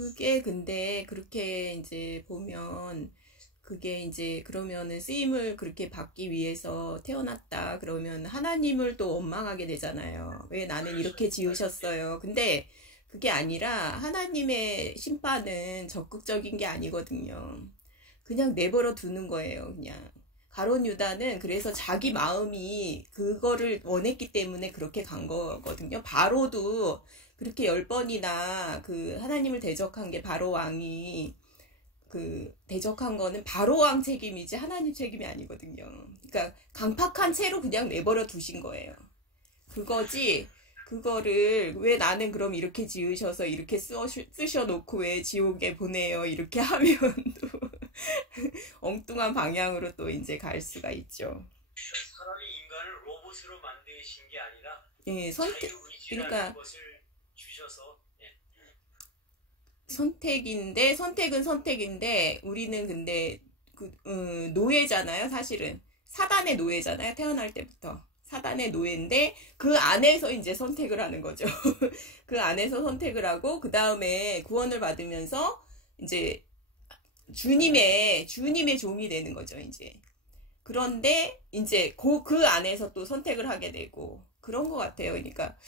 그게 근데 그렇게 이제 보면 그게 이제 그러면은 쓰임을 그렇게 받기 위해서 태어났다 그러면 하나님을 또 원망하게 되잖아요. 왜 나는 이렇게 지으셨어요. 근데 그게 아니라 하나님의 심판은 적극적인 게 아니거든요. 그냥 내버려 두는 거예요. 그냥 가룟 유다는 그래서 자기 마음이 그거를 원했기 때문에 그렇게 간 거거든요. 바로도 그렇게 10번이나 그 하나님을 대적한 게 바로 왕이 그 대적한 거는 바로 왕 책임이지 하나님 책임이 아니거든요. 그러니까 강팍한 채로 그냥 내버려 두신 거예요. 그거지. 그거를 왜 나는 그럼 이렇게 지으셔서 이렇게 쓰셔놓고 왜 지옥에 보내요 이렇게 하면 또 엉뚱한 방향으로 또 이제 갈 수가 있죠. 사람이 인간을 로봇으로 만드신 게 아니라 예, 그러니까 것을 주셔서 선택은 선택인데 우리는 근데 노예잖아요. 사실은 사단의 노예잖아요. 태어날 때부터 사단의 노예인데 그 안에서 이제 선택을 하는 거죠. 그 안에서 선택을 하고 그 다음에 구원을 받으면서 이제 주님의 종이 되는 거죠. 이제 그런데 이제 그 안에서 또 선택을 하게 되고 그런 것 같아요. 그러니까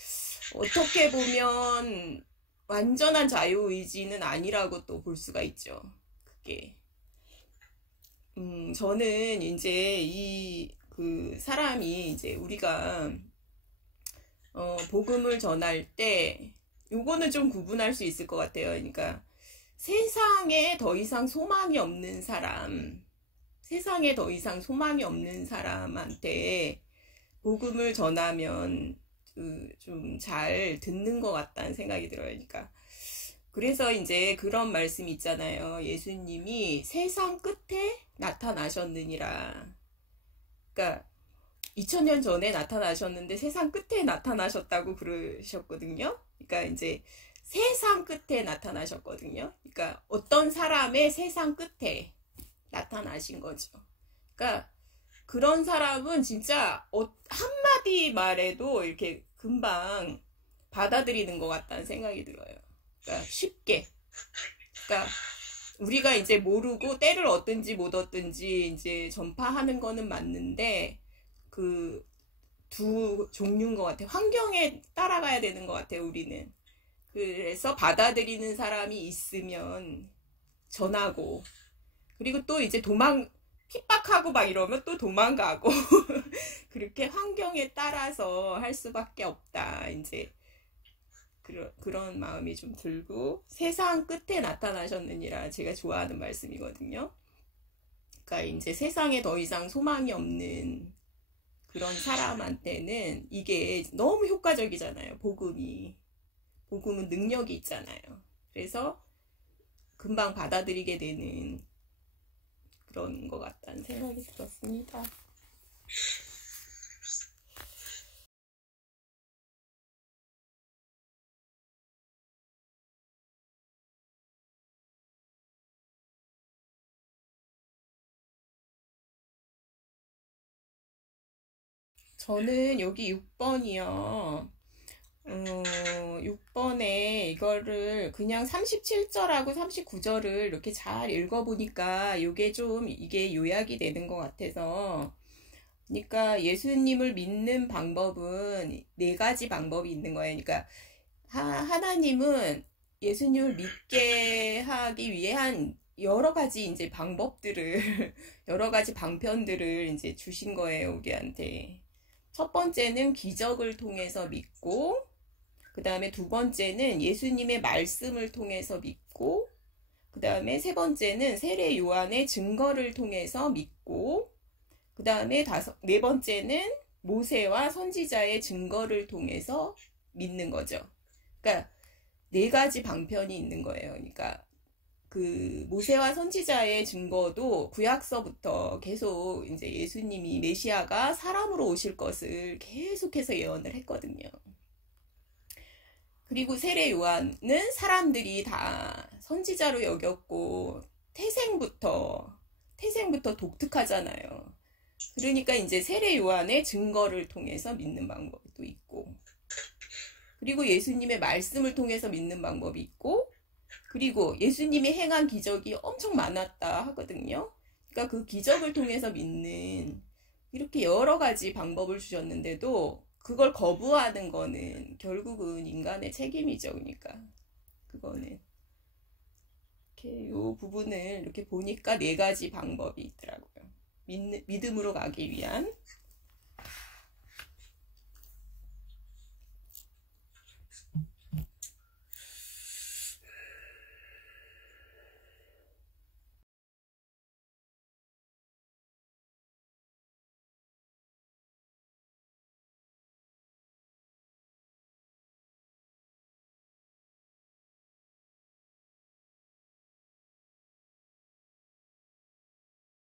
어떻게 보면 완전한 자유의지는 아니라고 또 볼 수가 있죠. 그게. 저는 이제 그 사람이 이제 우리가, 복음을 전할 때, 요거는 좀 구분할 수 있을 것 같아요. 그러니까 세상에 더 이상 소망이 없는 사람한테 복음을 전하면 좀 잘 듣는 것 같다는 생각이 들어요. 그러니까 그래서 이제 그런 말씀 있잖아요. 예수님이 세상 끝에 나타나셨느니라. 그러니까 2000년 전에 나타나셨는데 세상 끝에 나타나셨다고 그러셨거든요. 그러니까 이제 세상 끝에 나타나셨거든요. 그러니까 어떤 사람의 세상 끝에 나타나신 거죠. 그러니까 그런 사람은 진짜 한마디 말에도 이렇게 금방 받아들이는 것 같다는 생각이 들어요. 그러니까 쉽게. 그러니까 우리가 이제 모르고 때를 얻든지 못 얻든지 이제 전파하는 거는 맞는데 그 두 종류인 것 같아요. 환경에 따라가야 되는 것 같아요. 우리는. 그래서 받아들이는 사람이 있으면 전하고 그리고 또 이제 핍박하고 막 이러면 또 도망가고 그렇게 환경에 따라서 할 수밖에 없다. 이제 그런 마음이 좀 들고 세상 끝에 나타나셨느니라 제가 좋아하는 말씀이거든요. 그러니까 이제 세상에 더 이상 소망이 없는 그런 사람한테는 이게 너무 효과적이잖아요. 복음은 능력이 있잖아요. 그래서 금방 받아들이게 되는 그런 것 같다는 생각이 들었습니다. 저는 여기 6번이요. 6번에 이거를 그냥 37절하고 39절을 이렇게 잘 읽어보니까 이게 요약이 되는 것 같아서 그러니까 예수님을 믿는 방법은 4가지 방법이 있는 거예요. 그러니까 하나님은 예수님을 믿게 하기 위한 여러 가지 이제 방법들을 여러 가지 방편들을 이제 주신 거예요, 우리한테. 첫 번째는 기적을 통해서 믿고 그 다음에 두 번째는 예수님의 말씀을 통해서 믿고 그 다음에 세 번째는 세례 요한의 증거를 통해서 믿고 그 다음에 네 번째는 모세와 선지자의 증거를 통해서 믿는 거죠. 그러니까 4가지 방편이 있는 거예요. 그러니까 그 모세와 선지자의 증거도 구약서부터 계속 이제 예수님이 메시아가 사람으로 오실 것을 계속해서 예언을 했거든요. 그리고 세례 요한은 사람들이 다 선지자로 여겼고 태생부터 독특하잖아요. 그러니까 이제 세례 요한의 증거를 통해서 믿는 방법도 있고 그리고 예수님의 말씀을 통해서 믿는 방법이 있고 그리고 예수님이 행한 기적이 엄청 많았다 하거든요. 그러니까 그 기적을 통해서 믿는 이렇게 여러 가지 방법을 주셨는데도 그걸 거부하는 거는 결국은 인간의 책임이죠. 그러니까 그거는 이렇게 요 부분을 이렇게 보니까 네 가지 방법이 있더라고요. 믿음으로 가기 위한.